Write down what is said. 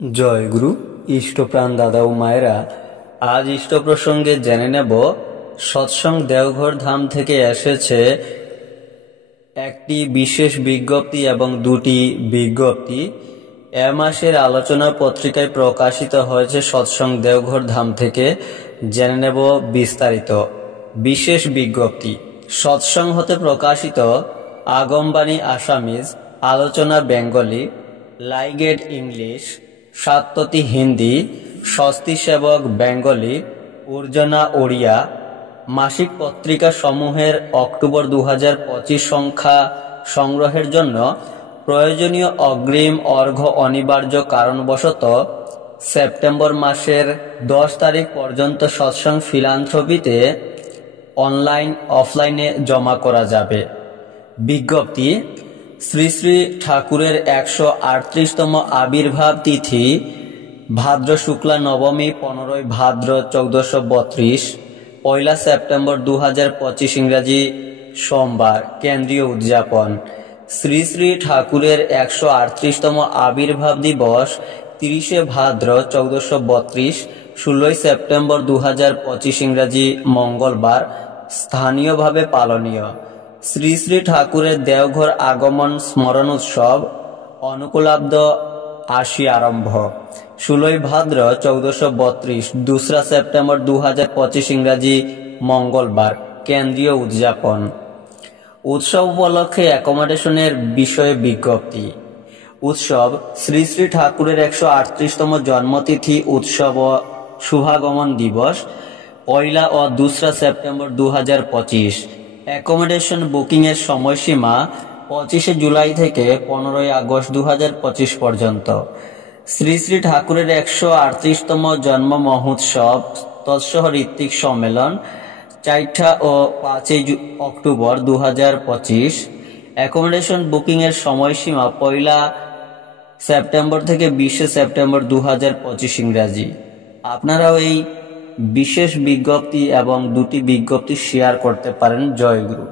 জয় গুরু। ইষ্টপ্রাণ দাদা ও মায়েরা, আজ ইষ্ট প্রসঙ্গে জেনে নেব সৎসঙ্গ দেওঘর ধাম থেকে এসেছে একটি বিশেষ বিজ্ঞপ্তি এবং দুটি বিজ্ঞপ্তি। এ মাসের আলোচনা পত্রিকায় প্রকাশিত হয়েছে সৎসঙ্গ দেওঘর ধাম থেকে। জেনে নেব বিস্তারিত। বিশেষ বিজ্ঞপ্তি। সৎসঙ্গ হতে প্রকাশিত আগমবাণী আসামিজ, আলোচনা বেঙ্গলি, লাইগেট ইংলিশ, সাত্যতী হিন্দি, স্বস্তি সেবক বেঙ্গলি, উর্জনা ওড়িয়া মাসিক পত্রিকা সমূহের অক্টোবর 2025 সংখ্যা সংগ্রহের জন্য প্রয়োজনীয় অগ্রিম অর্ঘ্য অনিবার্য কারণবশত সেপ্টেম্বর মাসের 10 তারিখ পর্যন্ত সৎসঙ্গ ফিলান্থ্রপিতে অনলাইন অফলাইনে জমা করা যাবে। বিজ্ঞপ্তি। শ্রী শ্রী ঠাকুরের 138তম আবির্ভাব তিথি ভাদ্র শুক্লা নবমী 15 ভাদ্র 1432, 1 সেপ্টেম্বর 2025 ইংরাজি সোমবার কেন্দ্রীয় উদযাপন। শ্রী শ্রী ঠাকুরের 138তম আবির্ভাব দিবস 30 ভাদ্র 1432, 16 সেপ্টেম্বর 2025 ইংরাজি মঙ্গলবার স্থানীয়ভাবে পালনীয়। শ্রী শ্রী ঠাকুরের দেওঘর আগমন স্মরণ উৎসব অনুকূলাব্দ আশি আরম্ভ। 16 ভাদ্র 1432, 2 সেপ্টেম্বর 2025 ইংরাজি মঙ্গলবার কেন্দ্রীয় উদযাপন। উৎসব উপলক্ষে অ্যাকোমোডেশনের বিষয়ে বিজ্ঞপ্তি। উৎসব। শ্রী শ্রী ঠাকুরের 138তম জন্মতিথি উৎসব ও শুভাগমন দিবস 1 ও 2 সেপ্টেম্বর 2025। অ্যাকোমোডেশন বুকিংয়ের সময়সীমা 25 জুলাই থেকে 15 আগস্ট 2025 পর্যন্ত। শ্রী শ্রী ঠাকুরের 138তম জন্ম মহোৎসব তৎসহ ঋত্বিক সম্মেলন 4 ও 5 অক্টোবর 2025। অ্যাকোমোডেশন বুকিংয়ের সময়সীমা 1 সেপ্টেম্বর থেকে 20 সেপ্টেম্বর 2025 ইংরাজি। আপনারাও এই বিশেষ বিজ্ঞপ্তি এবং দুটি বিজ্ঞপ্তি শেয়ার করতে পারেন। জয় গুরু।